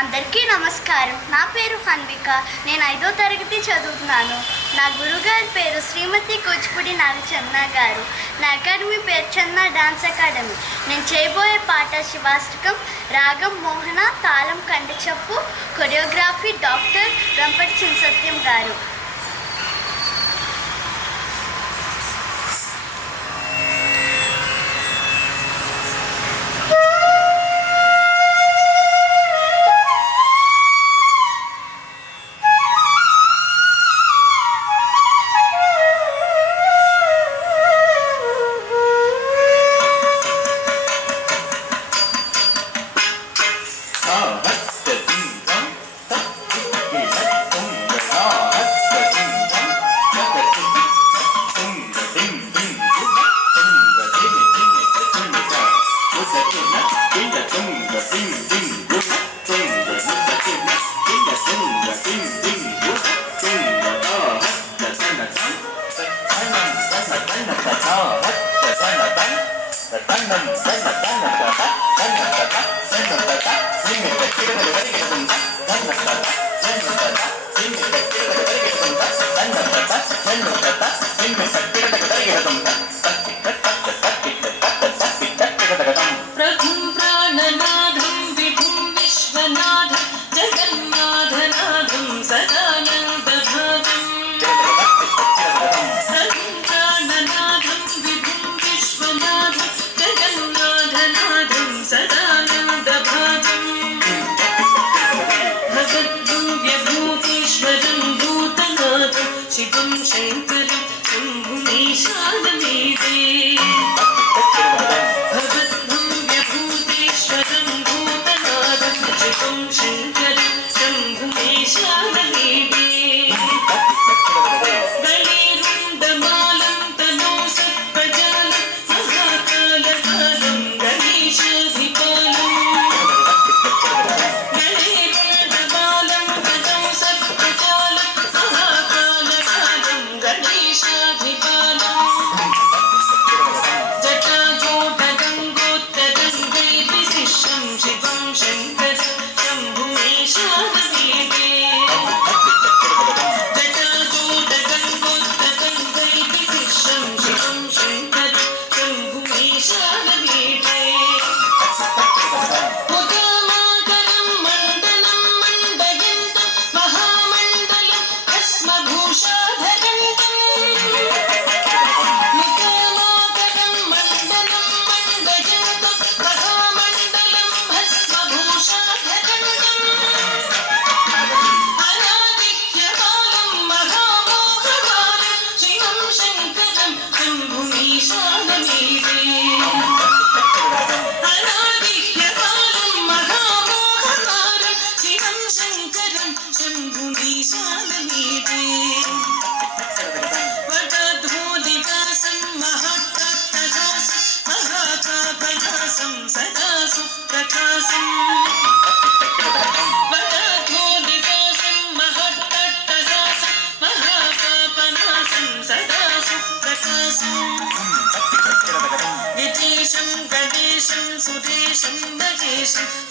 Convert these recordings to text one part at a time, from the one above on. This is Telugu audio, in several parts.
అందరికీ నమస్కారం. నా పేరు హన్విక. నేను 5వ తరగతి చదువుతున్నాను. నా గురుగారి పేరు శ్రీమతి కూచిపూడి నాగచంద్ర గారు. నా అకాడమీ పేరు చంద్ర డాన్స్ అకాడమీ. నేను చేయబోయే పాట శివాష్టకం. రాగం మోహన, తాళం కండచప్పు, కొరియోగ్రఫీ డాక్టర్ రంపటి చినసత్యం గారు.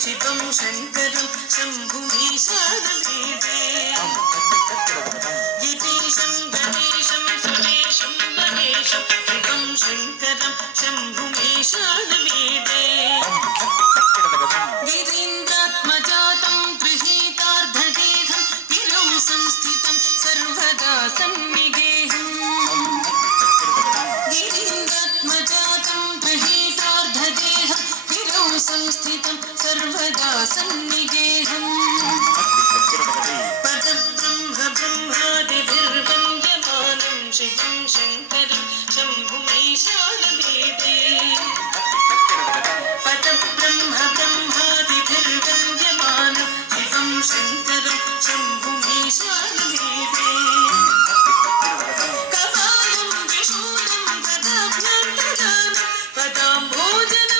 శివం శంకరం శంభుమీశానమీడే గిరీశం గణేశం సురేశం మహేశం శివం శంకరం శంభుమీశానమీడే గిరీంద్రాత్మజాతం గృహీతార్ధదేహం గిరౌ సంస్థితం సర్వదా సన్నిగేహం గిరీంద్రాత్మజాతం గృహీతార్ధదేహం గిరౌ సంస్థితం सर्वदा सन्निगेहं पदब्रह्म ब्रह्मादिभिर्वन्द्यमानं शिवं शङ्करं शम्भुमीशानमेते पदब्रह्म ब्रह्मादिभिर्वन्द्यमानं शिवं शङ्करं शम्भुमीशानमेते कपालं त्रिशूलं गदाभ्यां ददानं पदाम्भोजनं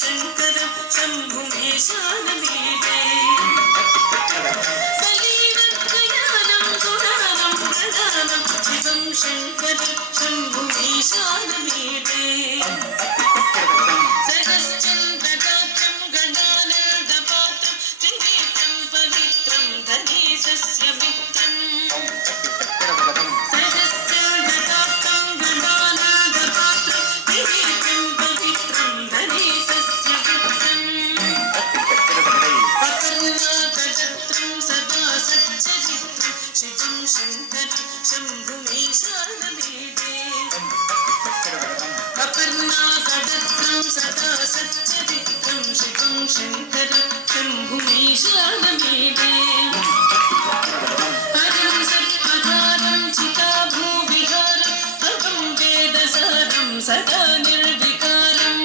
శంకరం శంభు शम्भुमीशानमीडे सलीलद्वयानं गुणानं प्रधानं शिवं शङ्करं शम्भुमीशानमीडे सहस्रचन्द्रगात्रं गणानन्दपात्रं त्रिनेत्रं पवित्रं धनेशस्य मित्रम् सहस्रचन्द्रगात्रं गणानन्दपात्रं त्रिनेत्रं पवित्रं धनेशस्य मित्रम् अकर्णाकटत्रं सदा सच्चरित्रं शिवं शङ्करं शम्भुमीशानमीडे अपर्णाकटत्रं सदा सच्चरित्रं शिवं शङ्करं शम्भुमीशानमीडे हरं सत्पदारं चिताभूविहारं अहं वेदसारं सदा निर्विकारम्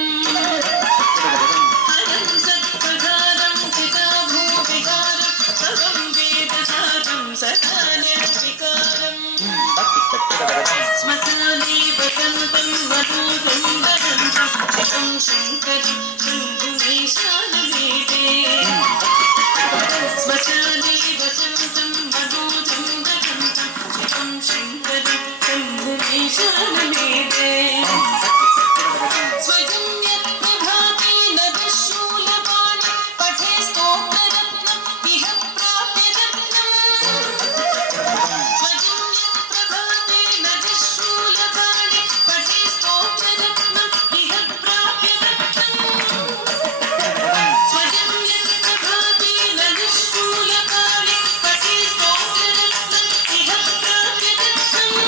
हरं सत्पदारं चिताभूविहारं अहं वेदसारं सदा निर्विकारम् श्मशाने वसन्तं मधुरं वदन्तं शिवं शङ्करं शम्भुमीशानमीडे श्मशाने वसन्तं मधुरं वदन्तं शिवं शङ्करं शम्भुमीशानमीडे स्वयं यत्प्रभाते नदशूलपाणि पठे स्तोत्ररत्नम् इह प्राप्य रत्नम् स्वयं यत्प्रभाते नदशूलपाणि पठे स्तोत्ररत्नम् इह प्राप्य रत्नम् स्वयं यत्प्रभाते नदशूलपाणि पठे स्तोत्ररत्नम् इह प्राप्य रत्नम्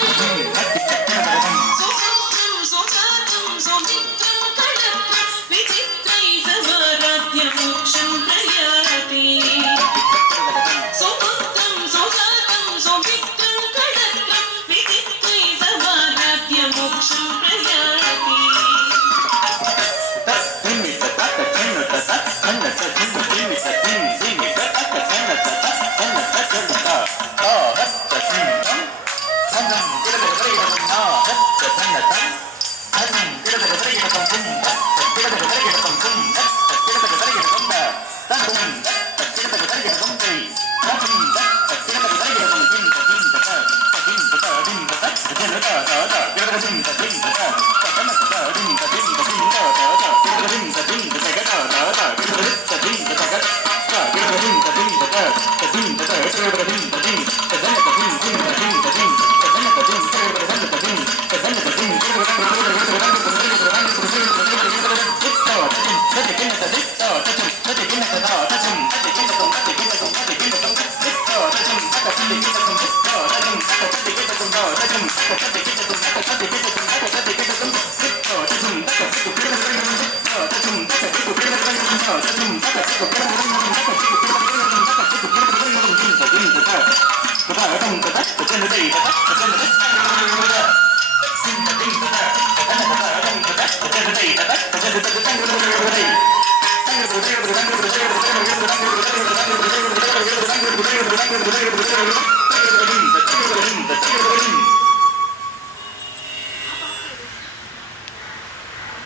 सुसुत्रं सुजातं सुमित्रं कळत्रं विचित्रैः समाराध्य मोक्षं प्रयाति सुपुत्रं सुजातं सुमित्रं कळत्रं विचित्रैः समाराध्य मोक्षं प्रयाति Thank you.